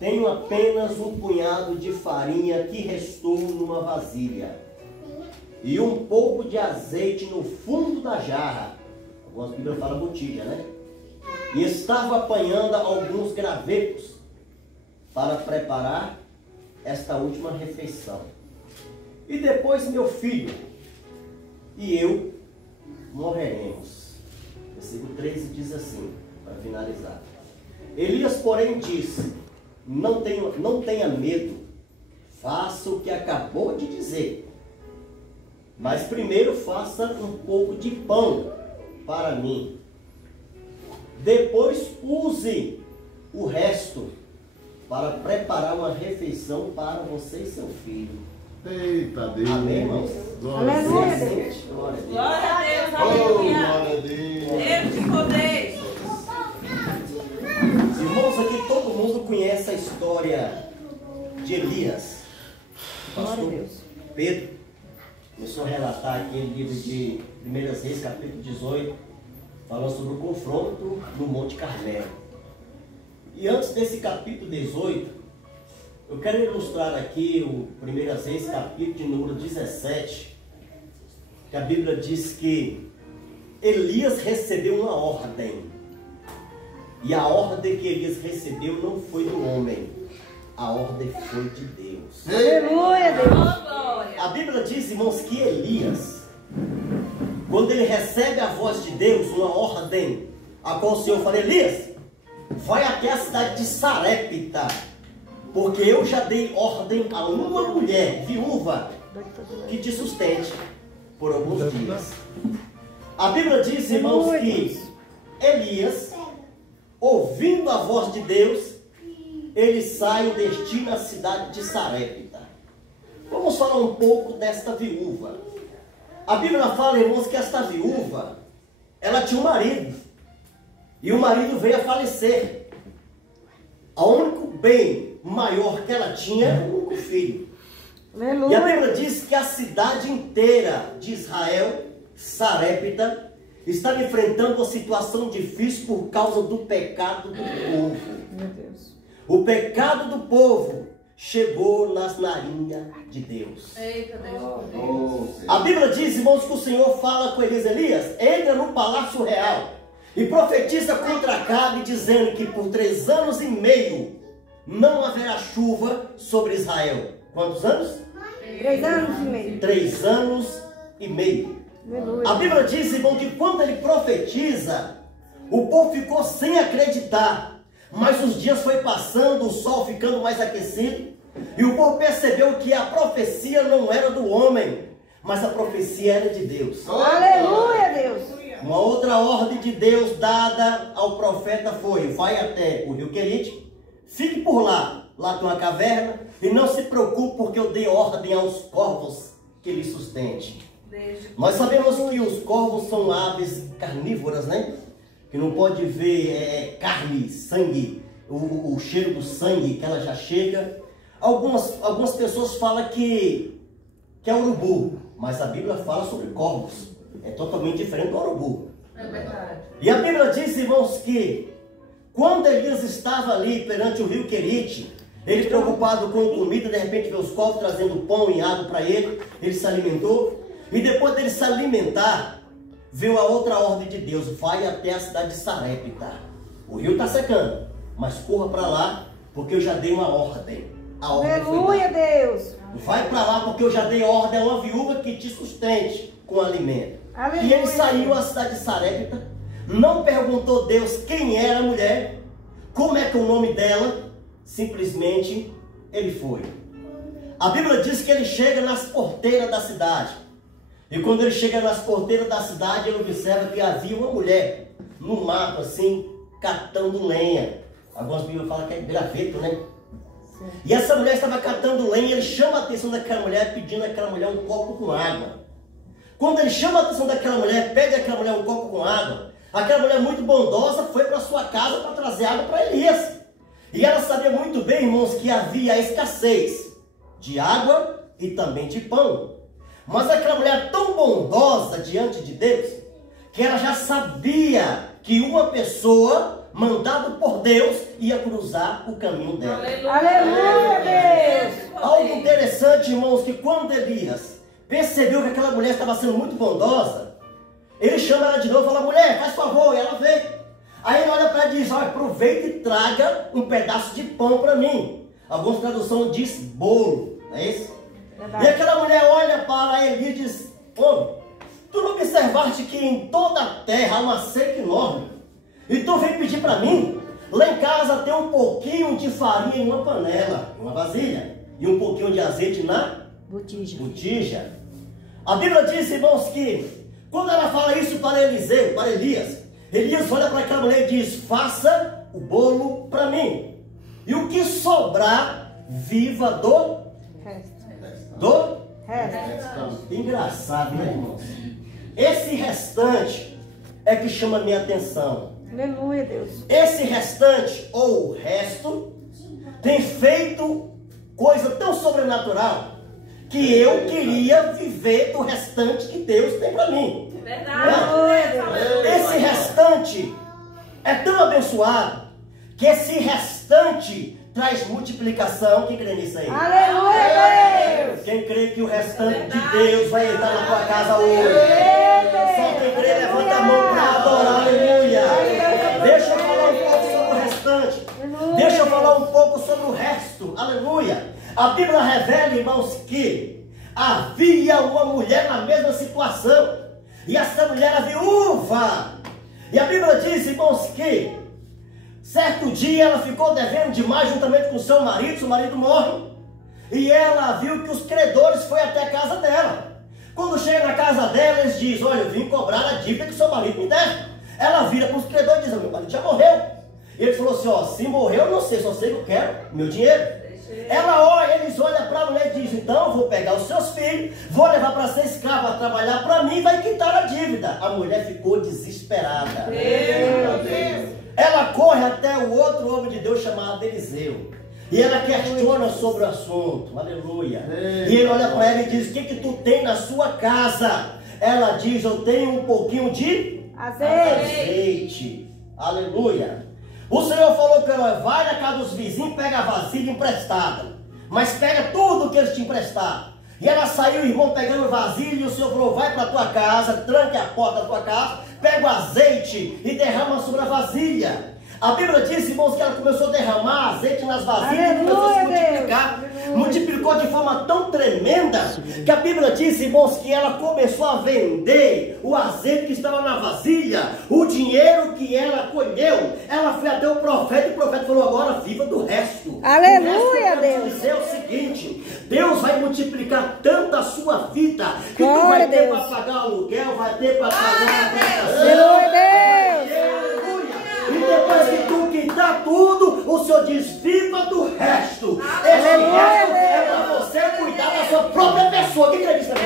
tenho apenas um punhado de farinha que restou numa vasilha e um pouco de azeite no fundo da jarra. Algumas Bíblias falam botija, né? E estava apanhando alguns gravetos para preparar esta última refeição. E depois meu filho e eu morreremos. Versículo 13 diz assim, para finalizar. Elias, porém, disse: não tenha medo, faça o que acabou de dizer. Mas primeiro faça um pouco de pão para mim. Depois use o resto para preparar uma refeição para você e seu filho. Eita Deus. Amém, irmãos? Glória a Deus. Glória a Deus. Glória a Deus, aleluia. Glória a Deus. Deus de poder. Irmãos, aqui todo mundo conhece a história de Elias. Pastor Pedro começou a relatar aqui no livro de 1 Reis, capítulo 18, falando sobre o confronto no Monte Carmelo. E antes desse capítulo 18, eu quero ilustrar aqui o 1 Reis, capítulo de número 17, que a Bíblia diz que Elias recebeu uma ordem. E a ordem que Elias recebeu não foi do homem, a ordem foi de Deus. Aleluia, Deus. Glória. A Bíblia diz, irmãos, que Elias, quando ele recebe a voz de Deus, uma ordem, a qual o Senhor fala: Elias, vai até a cidade de Sarepta, porque eu já dei ordem a uma mulher viúva que te sustente por alguns dias. A Bíblia diz, irmãos, que Elias, ouvindo a voz de Deus, ele sai e destina a cidade de Sarepta. Vamos falar um pouco desta viúva. A Bíblia fala, irmãos, que esta viúva, ela tinha um marido, e o marido veio a falecer. O único bem maior que ela tinha era o único filho. Aleluia. E a Bíblia diz que a cidade inteira de Israel, Sarepta, estava enfrentando uma situação difícil por causa do pecado do povo. Meu Deus. O pecado do povo chegou nas narinas de Deus. Eita, Deus de poder. Oh, Senhor. A Bíblia diz, irmãos, que o Senhor fala com Elias: entra no palácio real e profetiza contra Acabe, dizendo que por 3 anos e meio não haverá chuva sobre Israel. Quantos anos? 3 anos e meio. 3 anos e meio. Aleluia. A Bíblia diz, irmão, que quando ele profetiza, o povo ficou sem acreditar. Mas os dias foi passando, o sol ficando mais aquecido, e o povo percebeu que a profecia não era do homem, mas a profecia era de Deus. Aleluia, Deus. Uma outra ordem de Deus dada ao profeta foi: vai até o rio Querite, fique por lá, lá tem uma caverna, e não se preocupe, porque eu dei ordem aos corvos que lhe sustente. Nós sabemos que os corvos são aves carnívoras, né? Que não pode ver carne, sangue, o cheiro do sangue que ela já chega. Algumas pessoas falam que é urubu, mas a Bíblia fala sobre corvos. É totalmente diferente do urubu. É verdade. E a Bíblia diz, irmãos, que quando Elias estava ali perante o rio Querite, ele preocupado com comida, de repente vê os corvos trazendo pão e água para ele, ele se alimentou. E depois dele se alimentar, veio a outra ordem de Deus: vai até a cidade de Sarepta. O rio está secando, mas corra para lá, porque eu já dei uma ordem. A ordem foi Aleluia, dada. Deus. Vai para lá, porque eu já dei ordem a uma viúva que te sustente com alimento. Aleluia. E ele saiu à cidade de Sarepta, não perguntou a Deus quem era a mulher, como é que é o nome dela, simplesmente ele foi. A Bíblia diz que ele chega nas porteiras da cidade. E quando ele chega nas porteiras da cidade, ele observa que havia uma mulher no mato, assim, catando lenha. Algumas Bíblias falam que é graveto, né? Sim. E essa mulher estava catando lenha, ele chama a atenção daquela mulher, pedindo àquela mulher um copo com água. Quando ele chama a atenção daquela mulher, pede àquela mulher um copo com água, aquela mulher muito bondosa foi para sua casa para trazer água para Elias. E ela sabia muito bem, irmãos, que havia escassez de água e também de pão. Mas aquela mulher tão bondosa diante de Deus, que ela já sabia que uma pessoa mandado por Deus, ia cruzar o caminho dela. Aleluia, Deus. Algo interessante, irmãos, que quando Elias percebeu que aquela mulher estava sendo muito bondosa, ele chama ela de novo e fala: mulher, faz favor, e ela veio. Aí ele olha para ela e diz: olha, aproveita e traga um pedaço de pão para mim. Algumas traduções diz bolo, não é isso? Verdade. E aquela mulher olha para ele e diz: homem, tu não observaste que em toda a terra há uma seca enorme? E tu vem pedir para mim? Lá em casa tem um pouquinho de farinha em uma panela, uma vasilha, e um pouquinho de azeite na botija. A Bíblia diz, irmãos, que quando ela fala isso para Eliseu, para Elias, Elias olha para aquela mulher e diz: faça o bolo para mim. E o que sobrar, viva do Resto. Engraçado, né, irmãos? Esse restante é que chama a minha atenção. Aleluia, Deus. Esse restante, ou o resto, tem feito coisa tão sobrenatural que eu queria viver do restante que Deus tem para mim. Esse restante é tão abençoado que esse restante traz multiplicação. Quem crê nisso aí? Aleluia, Deus. Quem crê que o restante de Deus vai entrar na tua casa hoje? Só quem crê, levanta a mão para adorar. Aleluia. Deixa eu falar um pouco sobre o restante. Deixa eu falar um pouco sobre o resto. Aleluia. A Bíblia revela, irmãos, que havia uma mulher na mesma situação. E essa mulher era viúva. E a Bíblia diz, irmãos, que certo dia ela ficou devendo demais juntamente com seu marido morre. E ela viu que os credores foram até a casa dela. Quando chega na casa dela, eles dizem: olha, eu vim cobrar a dívida que seu marido me deve. Ela vira para os credores e diz: meu marido já morreu. Ele falou assim: ó, se morreu eu não sei, só sei que eu quero meu dinheiro. Eles olham para a mulher e dizem: então eu vou pegar os seus filhos, vou levar para ser escravo a trabalhar para mim e vai quitar a dívida. A mulher ficou desesperada. Ela corre até o outro homem de Deus chamado Eliseu. E ela questiona sobre o assunto. Aleluia. E ele olha para ela e diz: o que tu tem na sua casa? Ela diz: eu tenho um pouquinho de azeite. Aleluia. O Senhor falou que ela vai na casa dos vizinhos, pega a vasilha emprestada, mas pega tudo que eles te emprestaram. E ela saiu, irmão, pegando vasilha, e o Senhor falou: vai para a tua casa, tranque a porta da tua casa, pega o azeite e derrama sobre a vasilha. A Bíblia diz, irmãos, que ela começou a derramar azeite nas vasilhas e começou a se multiplicar. Multiplicou de forma tão tremenda que a Bíblia diz, irmãos, que ela começou a vender o azeite que estava na vasilha, o dinheiro que ela colheu. Ela foi até o profeta e o profeta falou: agora viva do resto. Aleluia, Deus. Dizer o seguinte: Deus vai multiplicar tanto a sua vida que tu Glória vai ter Deus. para pagar aluguel, vai ter para pagar a prestação. Aleluia, Deus. E depois que tu quitar tudo, o Senhor diz: viva do resto. Esse Aleluia, resto é para você cuidar da sua própria pessoa. Quem acredita nisso?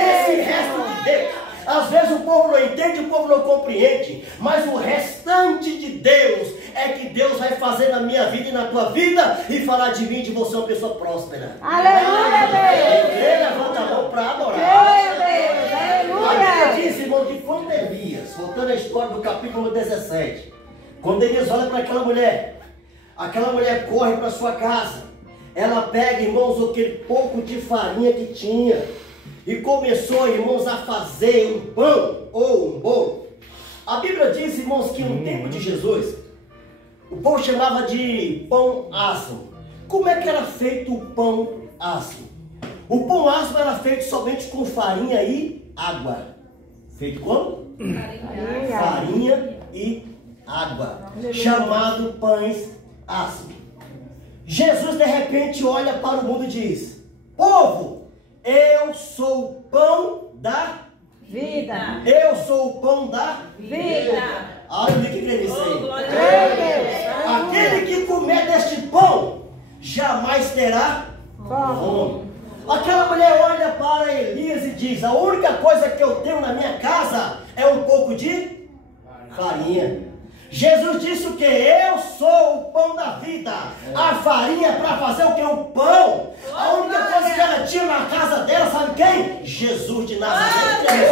Esse resto de Deus, às vezes o povo não entende, o povo não compreende, mas o restante de Deus é que Deus vai fazer na minha vida e na tua vida e falar de mim, de você, uma pessoa próspera. Aleluia, Deus. Levanta a mão para adorar. Glória a Deus. A Aleluia. Bíblia diz, irmão, que quando Elias, voltando à história do capítulo 17, quando Elias olha para aquela mulher corre para sua casa, ela pega, irmãos, aquele pouco de farinha que tinha e começou, irmãos, a fazer um pão ou um bolo. A Bíblia diz, irmãos, que no tempo de Jesus, o povo chamava de pão asmo. Como é que era feito o pão asmo? O pão asmo era feito somente com farinha e água. Feito como? Farinha e água. Chamado pães asmos. Jesus de repente olha para o mundo e diz: povo, eu sou o pão da Vida. Eu sou o pão da Vida. Olha que crê nisso aí. Aquele que comer deste pão jamais terá fome. Aquela mulher olha para Elias e diz: a única coisa que eu tenho na minha casa é um pouco de farinha. Jesus disse o que? Eu sou o pão da vida. A farinha para fazer o que? O pão. A única coisa que ela tinha na casa dela, sabe quem? Jesus de Nazaré.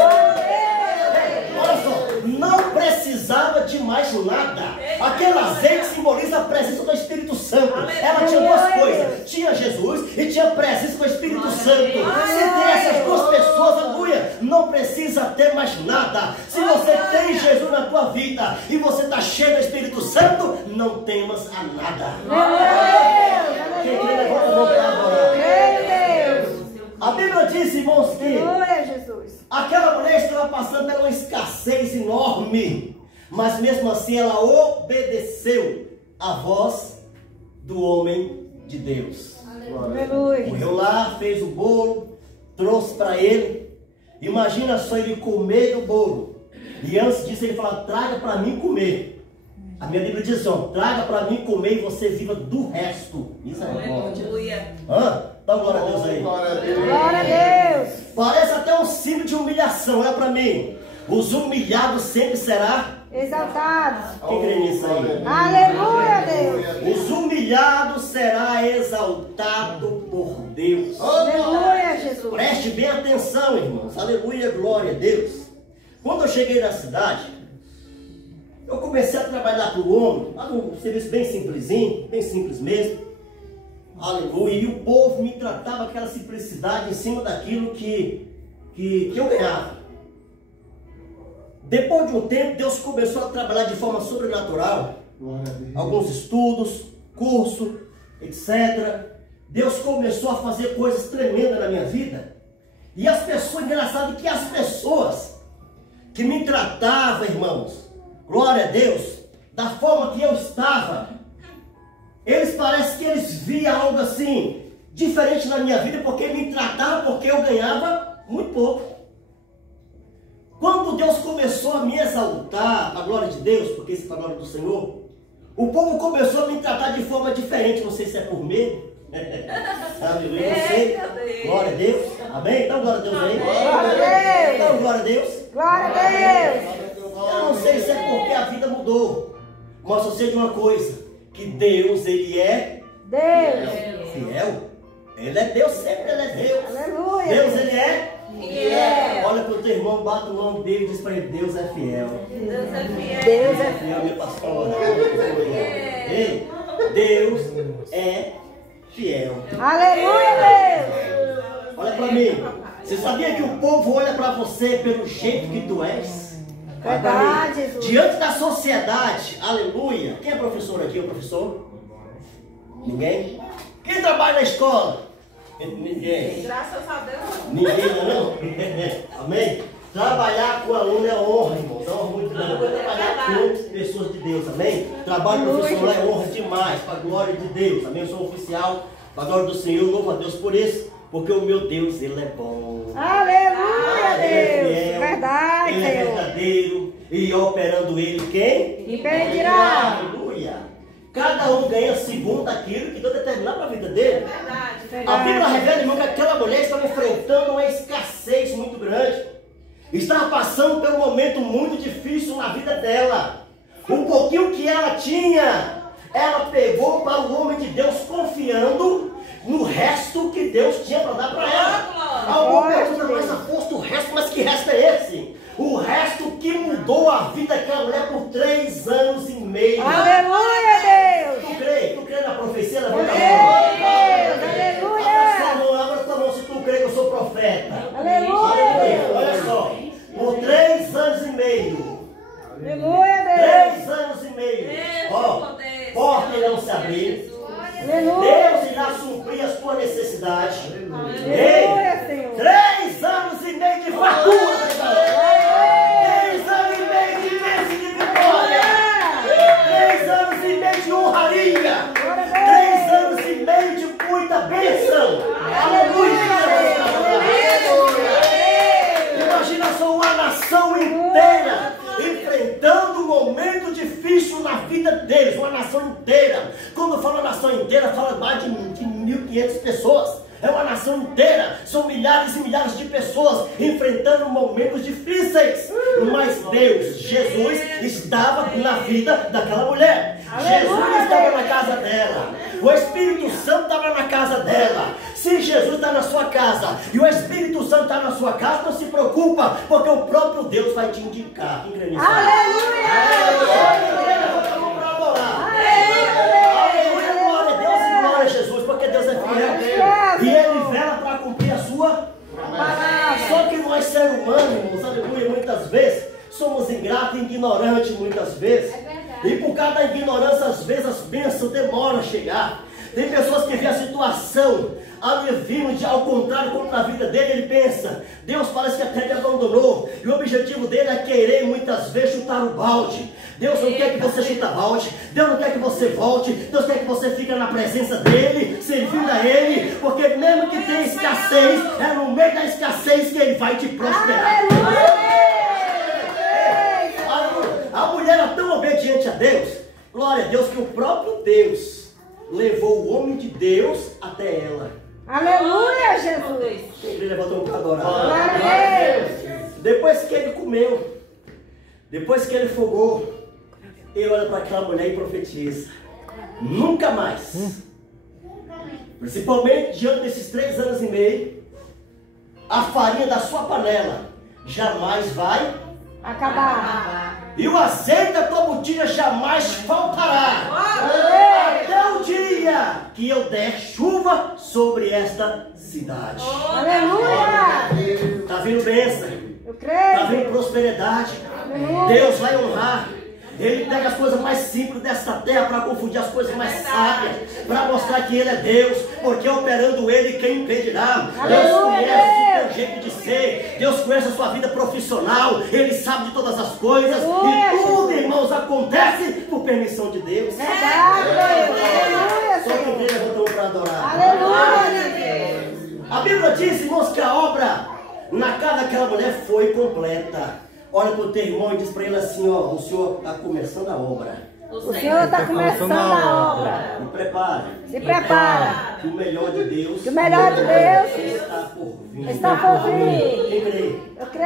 Olha só, não precisava de mais nada. Aquele azeite simboliza a presença do Espírito Santo. Ela tinha duas coisas: tinha Jesus e tinha a presença do Espírito Santo. Se tem essas duas pessoas, aleluia, não precisa ter mais nada. Se você tem Jesus na tua vida e você está cheio do Espírito Santo, não temas a nada. Quem crê, levanta a mão para adorar. A Bíblia diz, irmãos, que aquela mulher estava passando por uma escassez enorme, mas mesmo assim ela obedeceu à voz do homem de Deus. Correu lá, fez o bolo, trouxe para ele. Imagina só ele comer o bolo. E antes disso ele fala: traga para mim comer. A minha Bíblia diz assim, ó: traga para mim comer e você viva do resto. Isso é forte. Dá glória a Deus aí. Glória a Deus. Parece até um símbolo de humilhação. Olha para mim: os humilhados sempre será Exaltados. Quem crê nisso aí? Aleluia, Deus. Os humilhados será exaltado por Deus. Aleluia, Jesus. Preste bem atenção, irmãos. Aleluia, glória a Deus. Quando eu cheguei na cidade, eu comecei a trabalhar para o homem, um serviço bem simplesinho, bem simples mesmo. Aleluia. E o povo me tratava com aquela simplicidade em cima daquilo que eu ganhava. Depois de um tempo, Deus começou a trabalhar de forma sobrenatural. Alguns estudos, curso, etc. Deus começou a fazer coisas tremendas na minha vida. E as pessoas, engraçado que as pessoas que me tratavam, irmãos, glória a Deus, da forma que eu estava, eles parecem que eles viam algo assim, diferente na minha vida, porque me tratavam porque eu ganhava muito pouco. Quando Deus começou a me exaltar, para a glória de Deus, porque isso é para a glória do Senhor, o povo começou a me tratar de forma diferente. Não sei se é por medo. Aleluia, não sei. Glória a Deus. Amém? Então glória a Deus aí. Glória a Deus. Então glória a Deus. Glória a Deus. Eu não sei se é porque a vida mudou, mas eu sei de uma coisa: que Deus, Ele é Deus. fiel. Ele é Deus, sempre Ele é Deus. Aleluia. Deus, Ele é Fiel. Olha para o teu irmão, bate o nome dele e diz para ele: Deus é fiel. Deus é fiel. Deus é Fiel, minha pastora. Ei, Deus é fiel. Aleluia, Deus. Olha para mim. Você sabia que o povo olha para você pelo jeito que tu és? Olha pra mim. Verdade, Jesus. Diante da sociedade, aleluia. Quem é professor aqui? O professor? Ninguém? Quem trabalha na escola? Ninguém. Graças a Deus. Ninguém não? Amém? Trabalhar com aluno é honra, irmãos. É honra muito grande. Vou trabalhar com pessoas de Deus, amém? Trabalho profissional é honra demais, para a glória de Deus. Amém? Eu sou um oficial, para a glória do Senhor. Louvo a Deus por isso, porque o meu Deus, Ele é bom. Aleluia, Ele é Deus. fiel, Verdade, Ele é Senhor. verdadeiro. E operando Ele, quem? Impedirá. Aleluia. Cada um ganha segundo aquilo que Deus determinar para a vida dele. Verdade. A Bíblia revela, irmão, que aquela mulher estava enfrentando uma escassez muito grande. Estava passando por um momento muito difícil na vida dela. Um pouquinho que ela tinha, ela pegou para o homem de Deus, confiando no resto que Deus tinha para dar para ela. Alguma pergunta: mas apóstolo, o resto, mas que resto é esse? O resto que mudou a vida daquela mulher por 3 anos e meio. Aleluia, Deus. Tu crê? Tu crê na profecia? Levanta a Deus, mão. aleluia. Abra tua mão se tu crê que eu sou profeta. Aleluia, Deus. Olha só, por 3 anos e meio. Aleluia, Deus. 3 anos e meio. Deus, Ó, poder, porta irão se abrir. Aleluia. Deus irá suprir as tuas necessidades. Aleluia, Senhor. 3 anos e meio de fartura. 3 anos e meio de bênção e de vitória. 3 anos e meio de honraria. 3 anos e meio de muita bênção. Aleluia. Imagina só uma nação inteira enfrentando um momento difícil na vida deles. Uma nação inteira. Quando fala nação inteira, fala mais de 1.500 pessoas. É uma nação inteira, são milhares e milhares de pessoas enfrentando momentos difíceis. Mas Deus, Jesus, estava na vida daquela mulher. Jesus estava na casa dela. O Espírito Santo estava na casa dela. Se Jesus está na sua casa e o Espírito Santo está na sua casa, não se preocupa, porque o próprio Deus vai te indicar. Quem crê nisso? Aleluia! Vamos para adorar. Aleluia, glória a Deus e glória a Jesus, porque Deus é fiel. E Ele vela para cumprir a sua palavra. Só que nós, seres humanos, irmãos, aleluia, muitas vezes somos ingratos e ignorantes, muitas vezes. E por causa da ignorância, às vezes as bênçãos demoram a chegar. Tem pessoas que veem a situação vindo ao contrário, como na vida dele, ele pensa, Deus parece que até me abandonou, e o objetivo dele é querer muitas vezes chutar o balde. Deus não quer que você chuta balde, Deus não quer que você volte, Deus quer que você fique na presença dele, servindo a ele, porque mesmo que tenha escassez, é no meio da escassez que ele vai te prosperar. A mulher era tão obediente a Deus, glória a Deus, que o próprio Deus levou o homem de Deus até ela. Aleluia, Jesus. Ele levantou para adorar. Glória a Deus. Depois que ele comeu, depois que ele fogou, ele olha para aquela mulher e profetiza: nunca mais, principalmente diante desses 3 anos e meio, a farinha da sua panela jamais vai Acabar. e o azeite da tua botija jamais faltará, até o dia que eu der chuva sobre esta cidade. Aleluia. Está vindo bênção, Eu está creio. vindo prosperidade. Deus vai honrar. Ele pega as coisas mais simples desta terra para confundir as coisas mais sábias, para mostrar que Ele é Deus, porque operando Ele, quem impedirá? Deus conhece o teu jeito de ser, Deus conhece a sua vida profissional, Ele sabe de todas as coisas, e tudo, irmãos, acontece por permissão de Deus. Aleluia, Só que Senhor. Ele levantou para adorar. Aleluia. A Bíblia diz, irmãos, que a obra na casa daquela mulher foi completa. Olha para o teu irmão e diz para ele assim: ó, o senhor está começando a obra. O Senhor está começando a obra. Me prepare. Se prepara. Que o melhor de Deus, Que o melhor de Deus está por vir. está por vir. Quem crê? Eu creio.